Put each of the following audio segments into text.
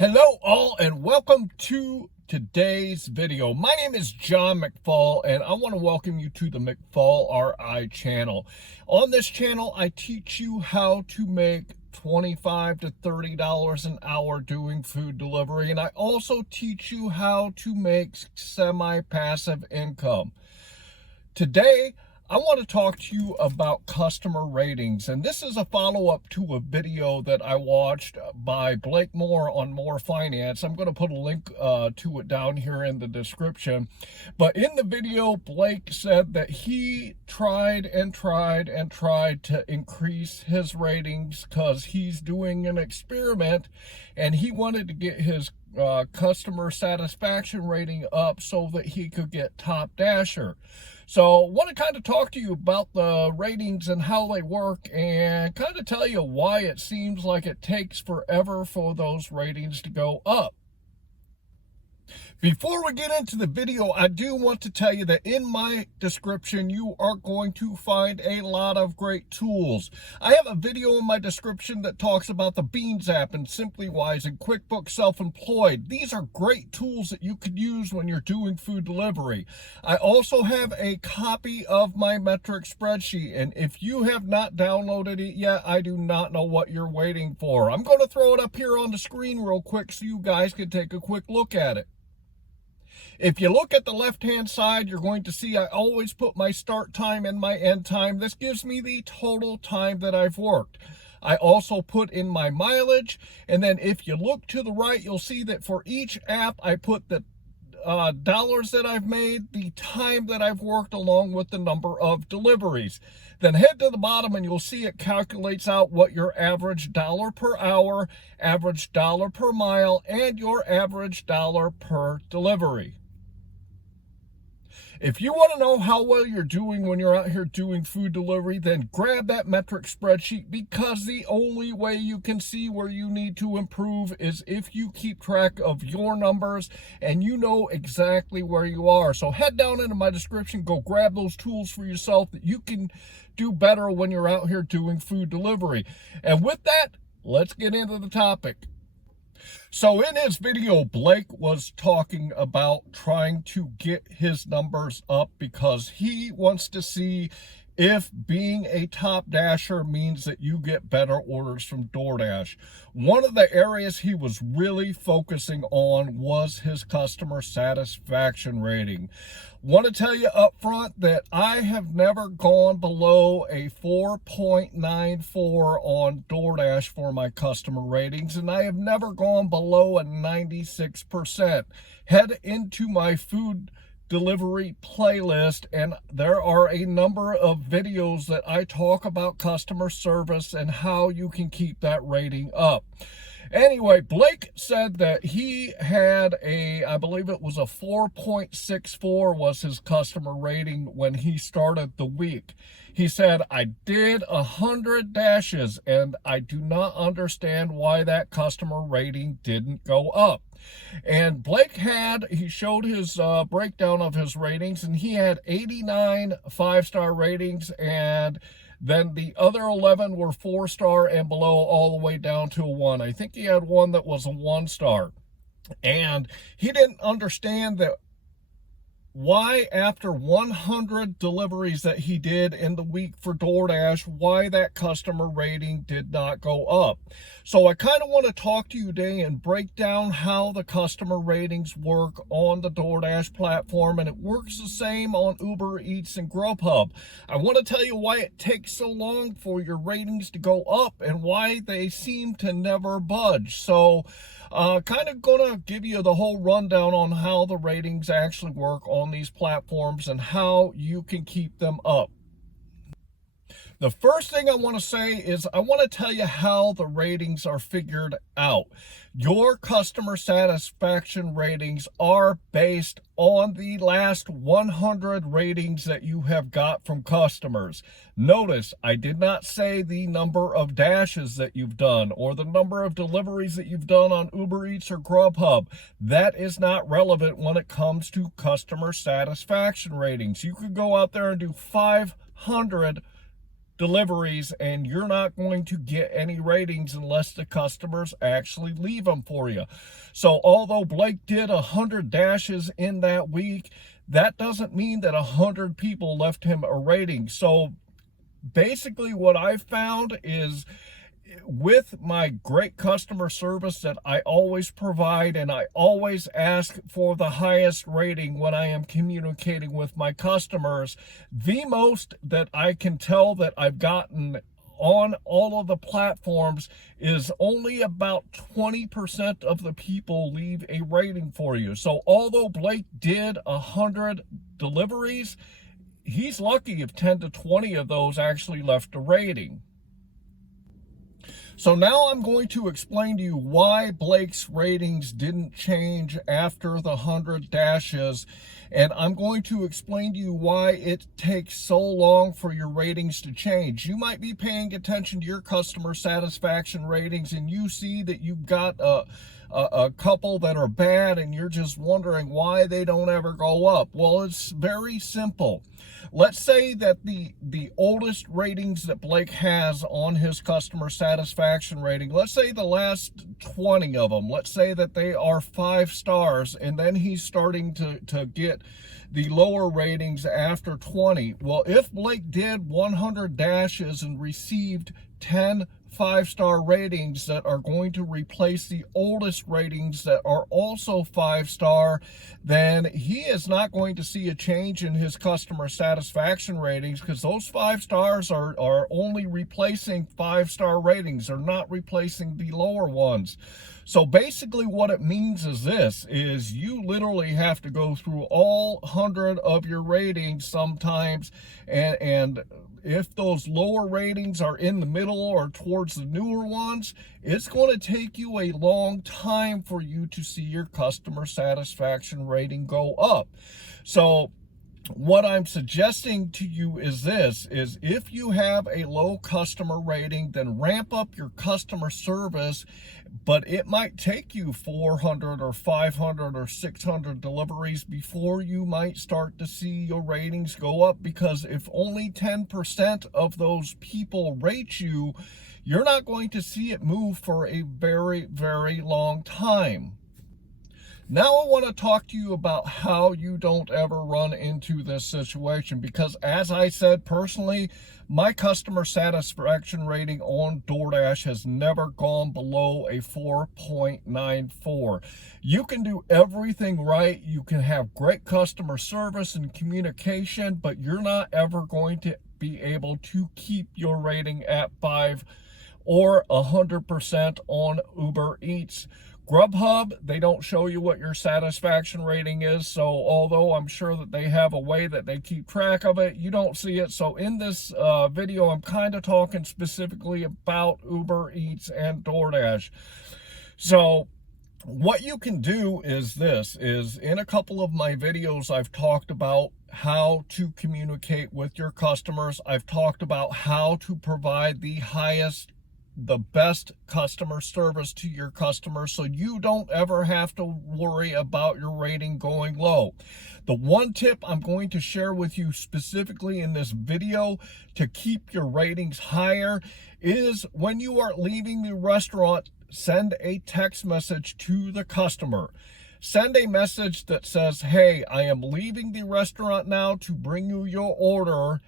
Hello all and welcome to today's video. My name is John McFall and I want to welcome you to the McFallRI channel. On this channel, I teach you how to make $25 to $30 an hour doing food delivery, and I also teach you how to make semi-passive income. Today, I want to talk to you about customer ratings, and this is a follow-up to a video that I watched by Blake Moore on More Finance. I'm going to put a link to it down here in the description. But in the video, Blake said that he tried to increase his ratings because he's doing an experiment, and he wanted to get his customer satisfaction rating up so that he could get Top Dasher. So I want to kind of talk to you about the ratings and how they work, and kind of tell you why it seems like it takes forever for those ratings to go up. Before we get into the video, I do want to tell you that in my description, you are going to find a lot of great tools. I have a video in my description that talks about the Beans app and SimplyWise and QuickBooks Self-Employed. These are great tools that you could use when you're doing food delivery. I also have a copy of my metric spreadsheet, and if you have not downloaded it yet, I do not know what you're waiting for. I'm going to throw it up here on the screen real quick so you guys can take a quick look at it. If you look at the left-hand side, you're going to see I always put my start time and my end time. This gives me the total time that I've worked. I also put in my mileage, and then if you look to the right, you'll see that for each app, I put the dollars that I've made, the time that I've worked, along with the number of deliveries. Then head to the bottom and you'll see it calculates out what your average dollar per hour, average dollar per mile, and your average dollar per delivery. If you want to know how well you're doing when you're out here doing food delivery, then grab that metric spreadsheet, because the only way you can see where you need to improve is if you keep track of your numbers and you know exactly where you are. So head down into my description, go grab those tools for yourself that you can do better when you're out here doing food delivery. And with that, let's get into the topic. So in his video, Blake was talking about trying to get his numbers up because he wants to see if being a top dasher means that you get better orders from DoorDash. One of the areas he was really focusing on was his customer satisfaction rating. Want to tell you up front that I have never gone below a 4.94 on DoorDash for my customer ratings, and I have never gone below a 96%. Head into my food delivery playlist, and there are a number of videos that I talk about customer service and how you can keep that rating up. Anyway, Blake said that he had I believe it was a 4.64 was his customer rating when he started the week. He said, I did 100 dashes and I do not understand why that customer rating didn't go up. And Blake he showed his breakdown of his ratings, and he had 89 5-star ratings, and then the other 11 were 4-star and below, all the way down to a 1. I think he had one that was a 1-star. And he didn't understand that why, after 100 deliveries that he did in the week for DoorDash, why that customer rating did not go up. So I kind of want to talk to you today and break down how the customer ratings work on the DoorDash platform, and it works the same on Uber Eats and Grubhub. I want to tell you why it takes so long for your ratings to go up and why they seem to never budge. So kind of going to give you the whole rundown on how the ratings actually work on these platforms and how you can keep them up. The first thing I want to say is I want to tell you how the ratings are figured out. Your customer satisfaction ratings are based on the last 100 ratings that you have got from customers. Notice I did not say the number of dashes that you've done or the number of deliveries that you've done on Uber Eats or Grubhub. That is not relevant when it comes to customer satisfaction ratings. You could go out there and do 500 deliveries, and you're not going to get any ratings unless the customers actually leave them for you. So although Blake did 100 dashes in that week, that doesn't mean that 100 people left him a rating. So basically what I've found is, with my great customer service that I always provide, and I always ask for the highest rating when I am communicating with my customers, the most that I can tell that I've gotten on all of the platforms is only about 20% of the people leave a rating for you. So although Blake did 100 deliveries, he's lucky if 10 to 20 of those actually left a rating. So now I'm going to explain to you why Blake's ratings didn't change after the 100 dashes. And I'm going to explain to you why it takes so long for your ratings to change. You might be paying attention to your customer satisfaction ratings and you see that you've got a couple that are bad and you're just wondering why they don't ever go up. Well, it's very simple. Let's say that the oldest ratings that Blake has on his customer satisfaction rating, let's say the last 20 of them, let's say that they are 5 stars, and then he's starting to get the lower ratings after 20. Well, if Blake did 100 dashes and received 10 5-star ratings that are going to replace the oldest ratings that are also 5-star, then he is not going to see a change in his customer satisfaction ratings, because those 5 stars are only replacing 5-star ratings. They're not replacing the lower ones. So basically what it means is this, is you literally have to go through all 100 of your ratings sometimes, and if those lower ratings are in the middle or towards the newer ones, it's going to take you a long time for you to see your customer satisfaction rating go up. So what I'm suggesting to you is this, is if you have a low customer rating, then ramp up your customer service, but it might take you 400 or 500 or 600 deliveries before you might start to see your ratings go up, because if only 10% of those people rate you, you're not going to see it move for a very, very long time. Now I want to talk to you about how you don't ever run into this situation, because as I said, personally, my customer satisfaction rating on DoorDash has never gone below a 4.94. You can do everything right. You can have great customer service and communication, but you're not ever going to be able to keep your rating at 5 or 100% on Uber Eats. Grubhub, they don't show you what your satisfaction rating is, so although I'm sure that they have a way that they keep track of it, you don't see it. So in this video, I'm kind of talking specifically about Uber Eats and DoorDash. So what you can do is this, is in a couple of my videos, I've talked about how to communicate with your customers. I've talked about how to provide the best customer service to your customers, so you don't ever have to worry about your rating going low. The one tip I'm going to share with you specifically in this video to keep your ratings higher is, when you are leaving the restaurant, send a text message to the customer. Send a message that says, "Hey, I am leaving the restaurant now to bring you your order."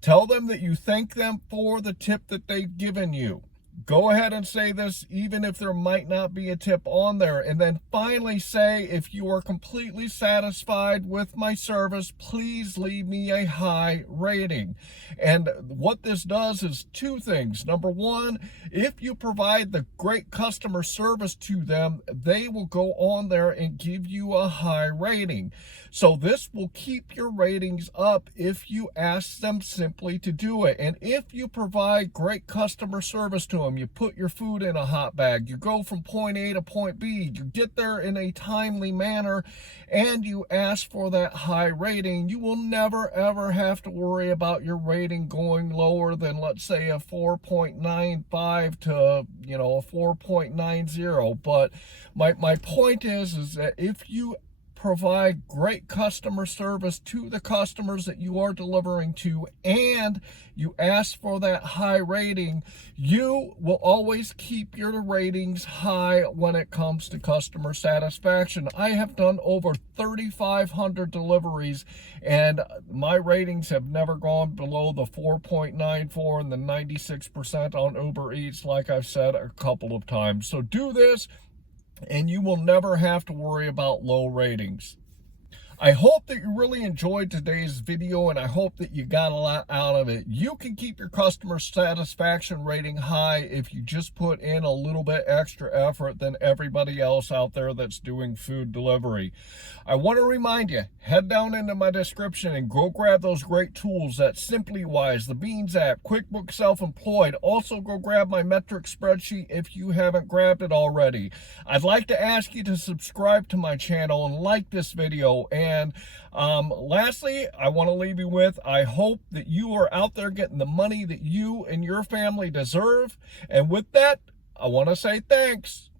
Tell them that you thank them for the tip that they've given you. Go ahead and say this even if there might not be a tip on there. And then finally say, if you are completely satisfied with my service, please leave me a high rating. And what this does is 2 things. Number 1, if you provide the great customer service to them, they will go on there and give you a high rating. So this will keep your ratings up if you ask them simply to do it. And if you provide great customer service to them, you put your food in a hot bag, you go from point A to point B, you get there in a timely manner, and you ask for that high rating, you will never ever have to worry about your rating going lower than, let's say, a 4.95 to a 4.90. But my point is that if you provide great customer service to the customers that you are delivering to, and you ask for that high rating, you will always keep your ratings high when it comes to customer satisfaction. I have done over 3,500 deliveries, and my ratings have never gone below the 4.94 and the 96% on Uber Eats, like I've said a couple of times. So do this, and you will never have to worry about low ratings. I hope that you really enjoyed today's video, and I hope that you got a lot out of it. You can keep your customer satisfaction rating high if you just put in a little bit extra effort than everybody else out there that's doing food delivery. I want to remind you, head down into my description and go grab those great tools. That's SimplyWise, the Beans app, QuickBooks Self-Employed. Also go grab my metric spreadsheet if you haven't grabbed it already. I'd like to ask you to subscribe to my channel and like this video. And lastly, I want to leave you with, I hope that you are out there getting the money that you and your family deserve. And with that, I want to say thanks.